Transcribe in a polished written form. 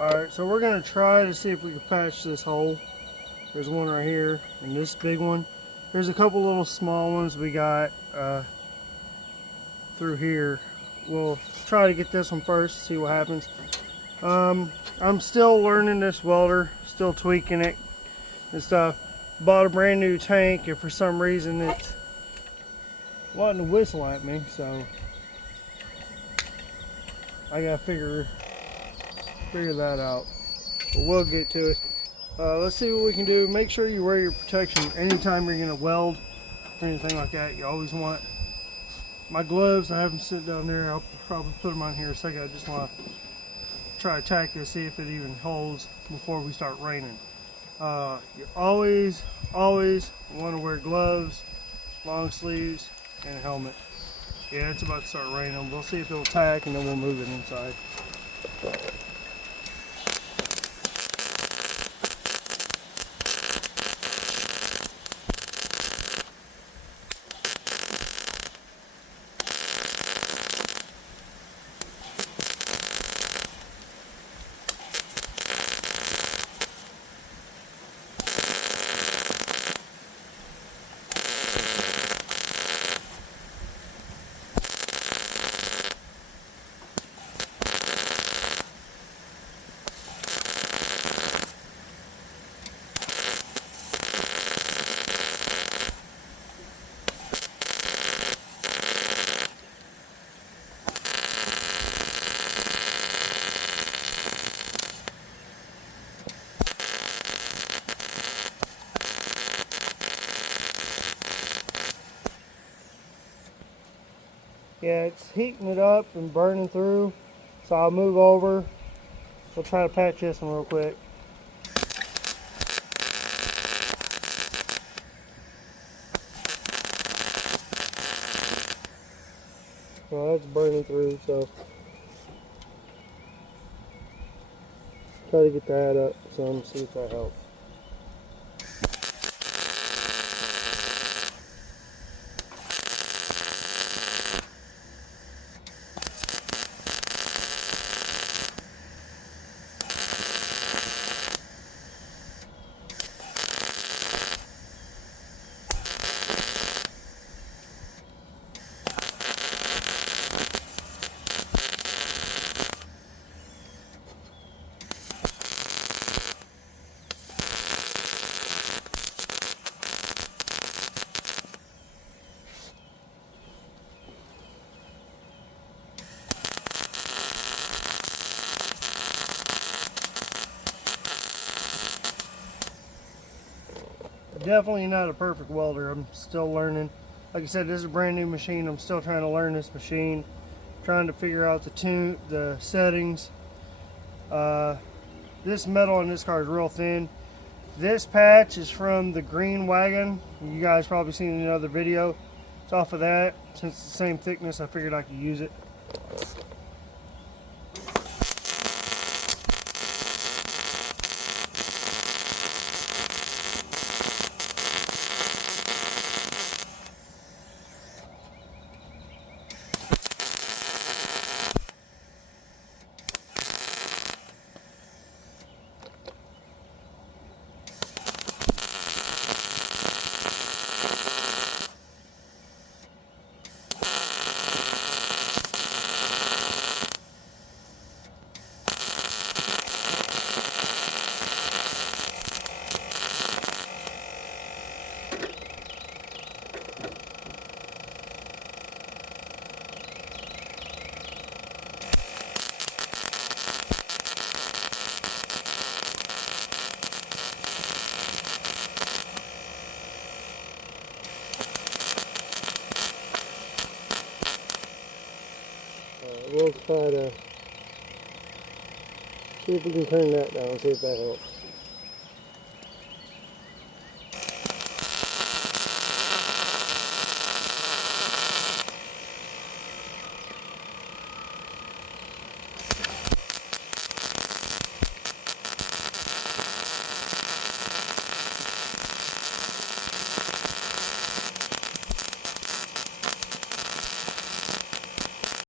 Alright, so we're going to try to see if we can patch this hole. There's one right here, and this big one. There's a couple little small ones we got through here. We'll try to get this one first, see what happens. I'm still learning this welder, still tweaking it and stuff. Bought a brand new tank, and for some reason it's wanting to whistle at me, so I gotta figure that out. But we'll get to it. Let's see what we can do. Make sure you wear your protection anytime you're gonna weld or anything like that. You always want my gloves. I have them sit down there. I'll probably put them on here in a second. I just want to try to attack this, see if it even holds before we start raining. You always want to wear gloves, long sleeves, and a helmet. Yeah, it's about to start raining. We'll see if it'll tack, and then we'll move it inside. Yeah, it's heating it up and burning through, so I'll move over. We'll try to patch this one real quick. Well, that's burning through, so try to get that up some, see if that helps. Definitely not a perfect welder. I'm still learning. Like I said, this is a brand new machine. I'm still trying to learn this machine, trying to figure out the settings. This metal on this car is real thin. This patch is from the green wagon. You guys probably seen in another video. It's off of that. Since it's the same thickness, I figured I could use it. We'll try to see if we can turn that down, see if that helps.